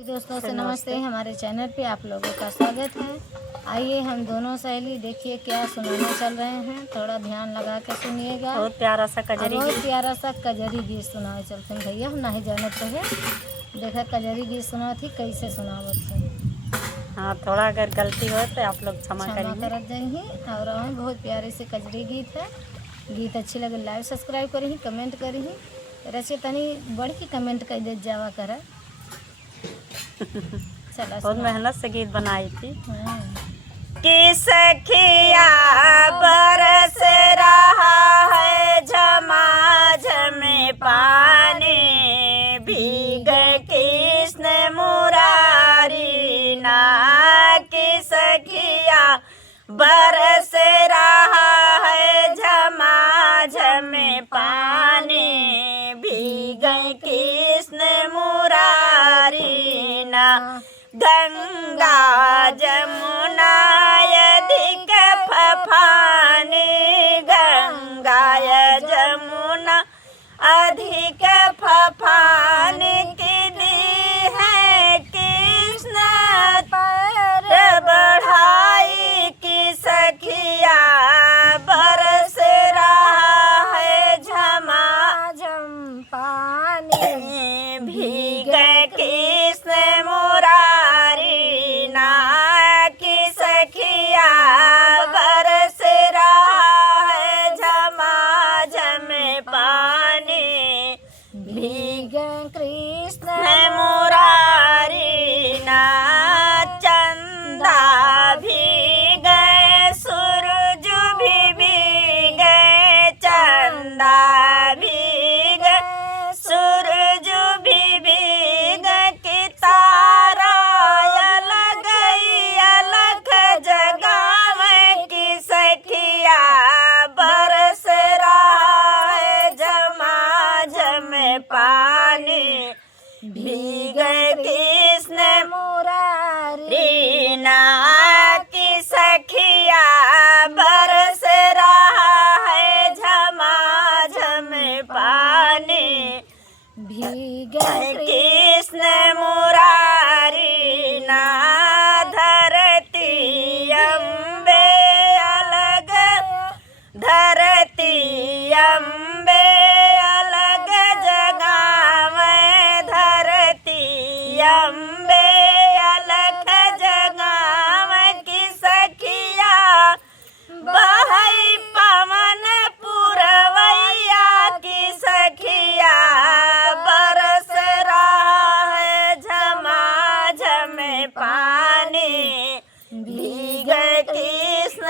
दोस्तों से नमस्ते। हमारे चैनल पे आप लोगों का स्वागत है। आइए हम दोनों सहेली देखिए क्या सुनाने चल रहे हैं, थोड़ा ध्यान लगा के सुनिएगा। बहुत प्यारा सा कजरी गीत सुनाए चलते हैं भैया, हम नहीं जानते है। देखा कजरी गीत सुना थी कैसे सुनावत है। हाँ, थोड़ा अगर गलती हो तो आप लोग क्षमा करत जाइए। और बहुत प्यारे से कजरी गीत है। गीत अच्छी लगे लाइक सब्सक्राइब करी, कमेंट करी। रचे तनी बढ़ के कमेंट कर दे जावा कर। बहुत मेहनत से गीत बनाई थी। कि सखिया बरस रहा है झमाझम पानी, भीग कृष्ण मुरारी ना। कि सखिया बरस रहा है झमाझम पानी, भीग कृष्ण मुरारी ना। गंगा जमुना अधिक फफाने, गंगा जमुना अधिक फफाने की दी है कृष्ण पर बढ़ाई। की सखिया बरस रहा है झमाझम पानी, भीग कृष्ण मुरारी ना। की सखिया बरस रहा है झमाझम पानी, भीग कृष्ण मुरारी ना। चंदा भीग सूरज भी भीग, चंदा भीग सूरज भी भीग। की तारा अलग अलग जगावे। की सखिया बरस रहा है झमाझम पानी, भीग कृष्ण मुरारी ना। की सखिया बरस रहा है झमाझम पानी, भीग कृष्ण मुरारी ना। धरती अम्बे अलग, धरती अम्बे अलग जगावे, धरती अम्बे अलग जगावे। की सखिया बहई पवन पुरवैया, की सखिया बरस रहा है झमाझम पानी, भीग कृष्ण